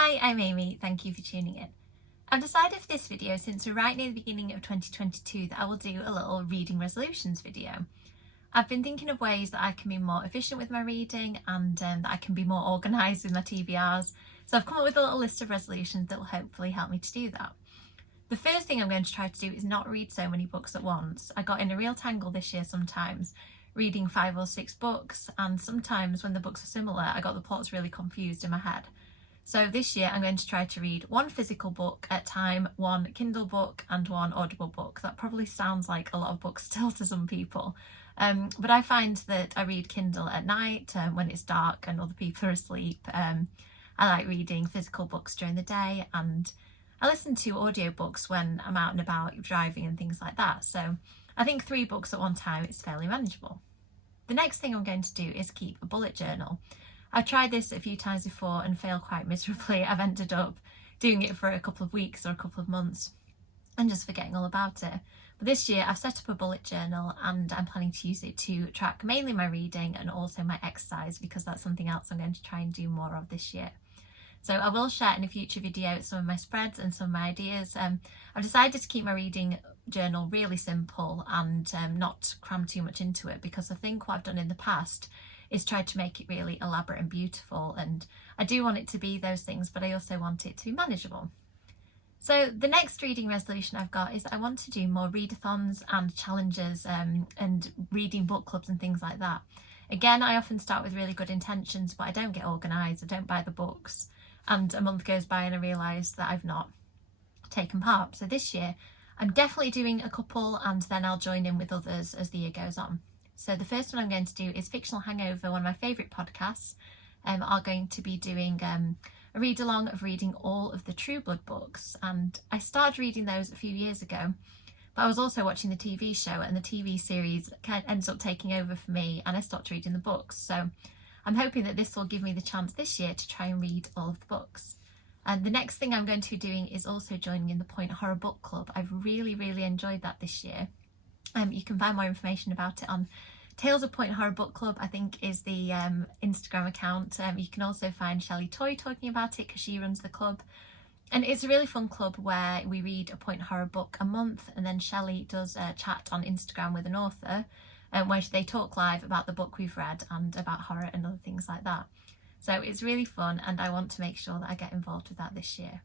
Hi, I'm Amy, thank you for tuning in. I've decided for this video, since we're right near the beginning of 2022, that I will do a little reading resolutions video. I've been thinking of ways that I can be more efficient with my reading and that I can be more organised with my TBRs. So I've come up with a little list of resolutions that will hopefully help me to do that. The first thing I'm going to try to do is not read so many books at once. I got in a real tangle this year sometimes, reading 5 or 6 books, and sometimes when the books are similar, I got the plots really confused in my head. So this year I'm going to try to read 1 physical book at a time, 1 Kindle book and 1 Audible book. That probably sounds like a lot of books still to some people, but I find that I read Kindle at night when it's dark and other people are asleep. I like reading physical books during the day, and I listen to audiobooks when I'm out and about driving and things like that. So I think 3 books at one time is fairly manageable. The next thing I'm going to do is keep a bullet journal. I've tried this a few times before and failed quite miserably. I've ended up doing it for a couple of weeks or a couple of months and just forgetting all about it. But this year I've set up a bullet journal and I'm planning to use it to track mainly my reading and also my exercise, because that's something else I'm going to try and do more of this year. So I will share in a future video some of my spreads and some of my ideas. I've decided to keep my reading journal really simple and not cram too much into it, because I think what I've done in the past is tried to make it really elaborate and beautiful, and I do want it to be those things, but I also want it to be manageable. So the next reading resolution I've got is I want to do more readathons and challenges and reading book clubs and things like that. Again, I often start with really good intentions, but I don't get organised, I don't buy the books, and a month goes by and I realise that I've not taken part. So this year I'm definitely doing a couple, and then I'll join in with others as the year goes on. So the first one I'm going to do is Fictional Hangover, one of my favourite podcasts. Are going to be doing a read along of reading all of the True Blood books, and I started reading those a few years ago, but I was also watching the TV show, and the TV series ends up taking over for me and I stopped reading the books. So I'm hoping that this will give me the chance this year to try and read all of the books. And the next thing I'm going to be doing is also joining in the Point Horror Book Club. I've really enjoyed that this year. You can find more information about it on Tales of Point Horror Book Club, I think, is the Instagram account. You can also find Shelley Toy talking about it because she runs the club. And it's a really fun club where we read a point horror book a month, and then Shelley does a chat on Instagram with an author where they talk live about the book we've read and about horror and other things like that. So it's really fun, and I want to make sure that I get involved with that this year.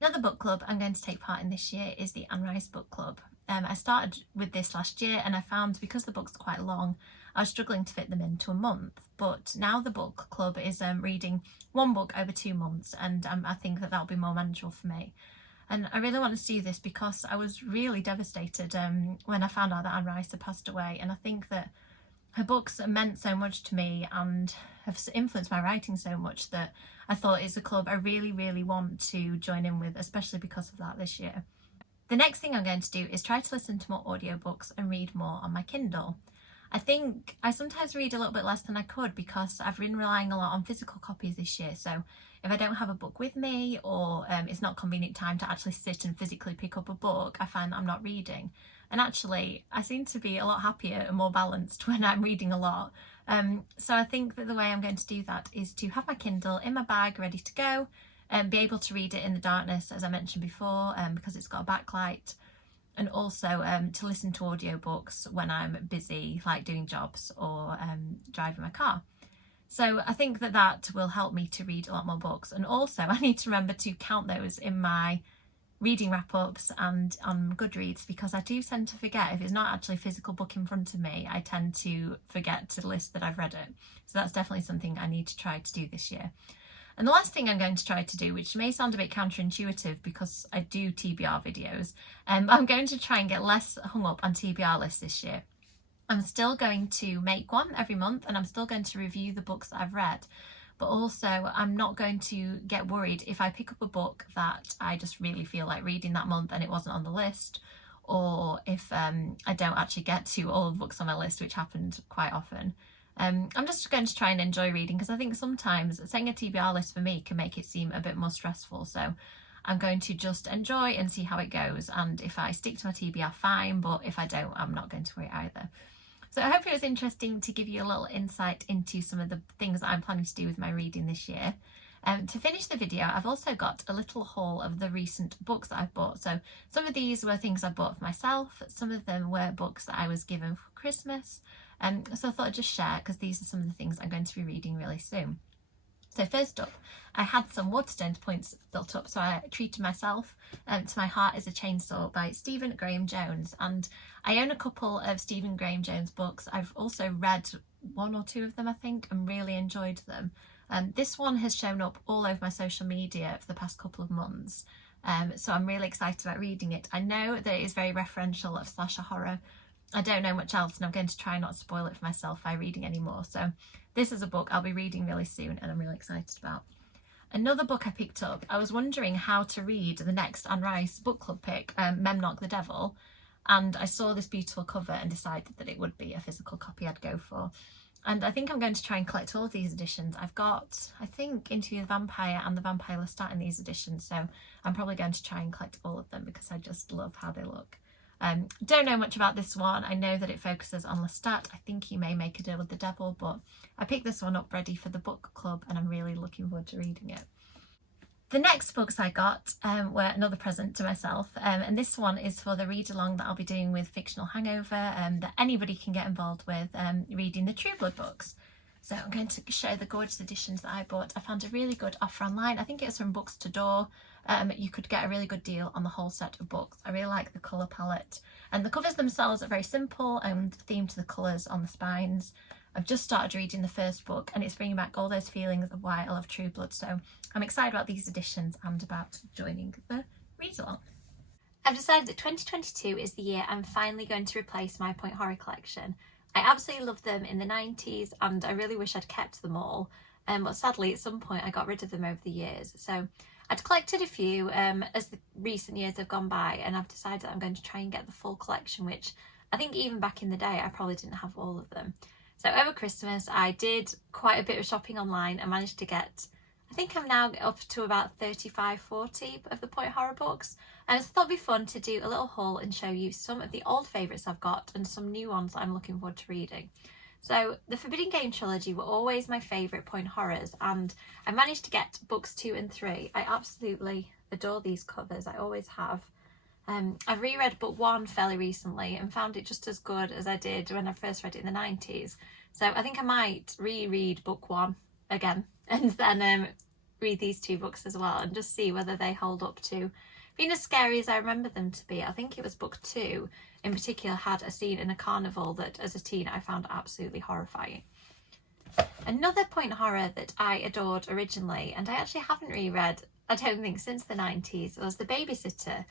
Another book club I'm going to take part in this year is the Anne Rice Book Club. I started with this last year, and I found because the books are quite long, I was struggling to fit them into a month. But now the book club is reading 1 book over 2 months, and I think that that'll be more manageable for me. And I really wanted to do this because I was really devastated when I found out that Anne Rice had passed away, and I think that her books meant so much to me and have influenced my writing so much that I thought it's a club I really want to join in with, especially because of that this year. The next thing I'm going to do is try to listen to more audiobooks and read more on my Kindle. I think I sometimes read a little bit less than I could because I've been relying a lot on physical copies this year. So if I don't have a book with me, or it's not convenient time to actually sit and physically pick up a book, I find that I'm not reading. And actually, I seem to be a lot happier and more balanced when I'm reading a lot. So I think that the way I'm going to do that is to have my Kindle in my bag ready to go, and be able to read it in the darkness, as I mentioned before, because it's got a backlight, and also to listen to audiobooks when I'm busy, like doing jobs or driving my car. So I think that that will help me to read a lot more books. And also I need to remember to count those in my reading wrap-ups and on Goodreads, because I do tend to forget. If it's not actually a physical book in front of me, I tend to forget to list that I've read it. So that's definitely something I need to try to do this year. And the last thing I'm going to try to do, which may sound a bit counterintuitive because I do TBR videos, I'm going to try and get less hung up on TBR lists this year. I'm still going to make one every month, and I'm still going to review the books that I've read. But also I'm not going to get worried if I pick up a book that I just really feel like reading that month and it wasn't on the list, or if I don't actually get to all the books on my list, which happened quite often. I'm just going to try and enjoy reading, because I think sometimes setting a TBR list for me can make it seem a bit more stressful. So I'm going to just enjoy and see how it goes, and if I stick to my TBR, fine, but if I don't, I'm not going to worry either. So I hope it was interesting to give you a little insight into some of the things that I'm planning to do with my reading this year. To finish the video, I've also got a little haul of the recent books that I've bought. So some of these were things I bought for myself, some of them were books that I was given for Christmas. So I thought I'd just share because these are some of the things I'm going to be reading really soon. So first up, I had some Waterstones points built up, so I treated myself to My Heart is a Chainsaw by Stephen Graham Jones, and I own a couple of Stephen Graham Jones books. I've also read one or two of them, I think, and really enjoyed them. This one has shown up all over my social media for the past couple of months, so I'm really excited about reading it. I know that it is very referential of slasher horror. I don't know much else, and I'm going to try not to spoil it for myself by reading anymore. So this is a book I'll be reading really soon and I'm really excited about. Another book I picked up, I was wondering how to read the next Anne Rice book club pick, Memnoch the Devil, and I saw this beautiful cover and decided that it would be a physical copy I'd go for. And I think I'm going to try and collect all of these editions. I've got, I think, Interview with the Vampire and The Vampire Lestat in these editions, so I'm probably going to try and collect all of them because I just love how they look. Don't know much about this one. I know that it focuses on Lestat. I think he may make a deal with the devil, but I picked this one up ready for the book club and I'm really looking forward to reading it. The next books I got were another present to myself, and this one is for the read-along that I'll be doing with Fictional Hangover that anybody can get involved with, reading the True Blood books. So I'm going to show the gorgeous editions that I bought. I found a really good offer online. I think it was from Books to Door. You could get a really good deal on the whole set of books. I really like the colour palette, and the covers themselves are very simple and themed to the colours on the spines. I've just started reading the first book and it's bringing back all those feelings of why I love True Blood, so I'm excited about these editions and about joining the read-along. I've decided that 2022 is the year I'm finally going to replace my Point Horror collection. I absolutely loved them in the 90s and I really wish I'd kept them all, but sadly at some point I got rid of them over the years. So I'd collected a few as the recent years have gone by, and I've decided that I'm going to try and get the full collection, which I think even back in the day I probably didn't have all of them. So over Christmas I did quite a bit of shopping online and managed to get, I think I'm now up to about 35-40 of the Point Horror books, and I thought it'd be fun to do a little haul and show you some of the old favourites I've got and some new ones that I'm looking forward to reading. So the Forbidden Game trilogy were always my favourite Point Horrors, and I managed to get books 2 and 3. I absolutely adore these covers, I always have. I've reread book 1 fairly recently and found it just as good as I did when I first read it in the 90s. So I think I might reread book 1 again and then read these 2 books as well and just see whether they hold up to being as scary as I remember them to be. I think it was book 2 in particular had a scene in a carnival that as a teen I found absolutely horrifying. Another Point Horror that I adored originally, and I actually haven't reread I don't think since the 90s, was The Babysitter.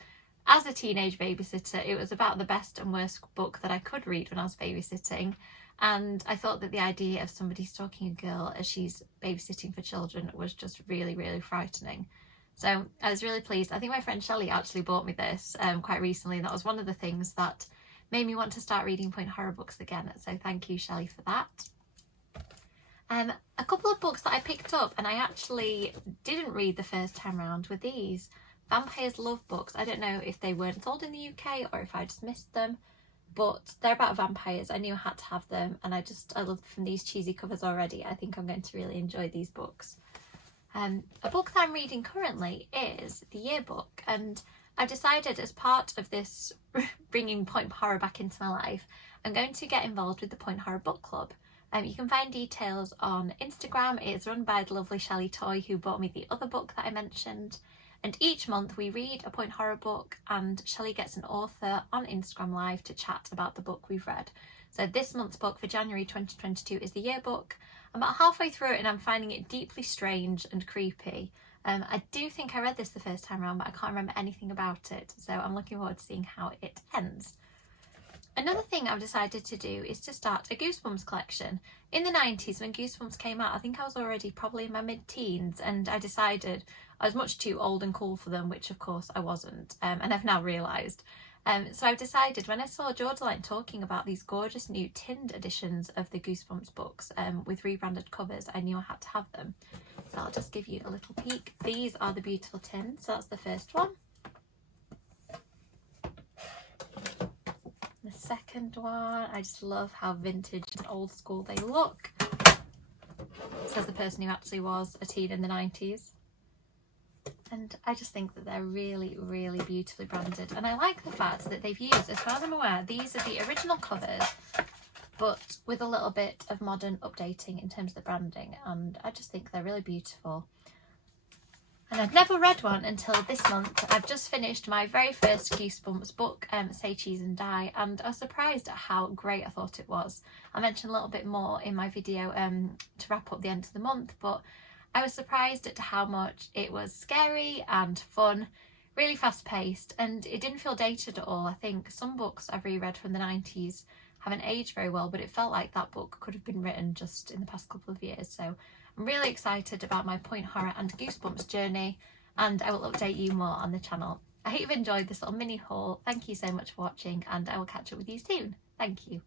As a teenage babysitter, it was about the best and worst book that I could read when I was babysitting, and I thought that the idea of somebody stalking a girl as she's babysitting for children was just really, really frightening. So I was really pleased. I think my friend Shelley actually bought me this quite recently. That was one of the things that made me want to start reading Point Horror books again, so thank you, Shelley, for that. A couple of books that I picked up and I actually didn't read the first time round were these Vampires Love books. I don't know if they weren't sold in the UK or if I just missed them, but they're about vampires. I knew I had to have them, and I loved from these cheesy covers already. I think I'm going to really enjoy these books. A book that I'm reading currently is The Yearbook, and I've decided as part of this bringing Point Horror back into my life, I'm going to get involved with the Point Horror Book Club. You can find details on Instagram. It's run by the lovely Shelley Toy, who bought me the other book that I mentioned. And each month we read a Point Horror book and Shelley gets an author on Instagram Live to chat about the book we've read. So this month's book for January 2022 is The Yearbook. I'm about halfway through it and I'm finding it deeply strange and creepy. I do think I read this the first time around, but I can't remember anything about it. So I'm looking forward to seeing how it ends. Another thing I've decided to do is to start a Goosebumps collection. In the 90s when Goosebumps came out, I think I was already probably in my mid-teens, and I decided I was much too old and cool for them, which of course I wasn't, and I've now realised. So I've decided, when I saw Jordaline talking about these gorgeous new tinned editions of the Goosebumps books with rebranded covers, I knew I had to have them. So I'll just give you a little peek. These are the beautiful tins, so that's the first one. The second one, I just love how vintage and old school they look. says the person who actually was a teen in the 90s. And I just think that they're really, really beautifully branded. And I like the fact that they've used, as far as I'm aware, these are the original covers, but with a little bit of modern updating in terms of the branding. And I just think they're really beautiful. And I'd never read one until this month. I've just finished my very first Goosebumps book, Say Cheese and Die, and I was surprised at how great I thought it was. I mentioned a little bit more in my video to wrap up the end of the month, but I was surprised at how much it was scary and fun, really fast paced, and it didn't feel dated at all. I think some books I've reread from the 90s haven't aged very well, but it felt like that book could have been written just in the past couple of years. So I'm really excited about my point horror and Goosebumps journey, and I will update you more on the channel. I hope you've enjoyed this little mini haul. Thank you so much for watching, and I will catch up with you soon. Thank you.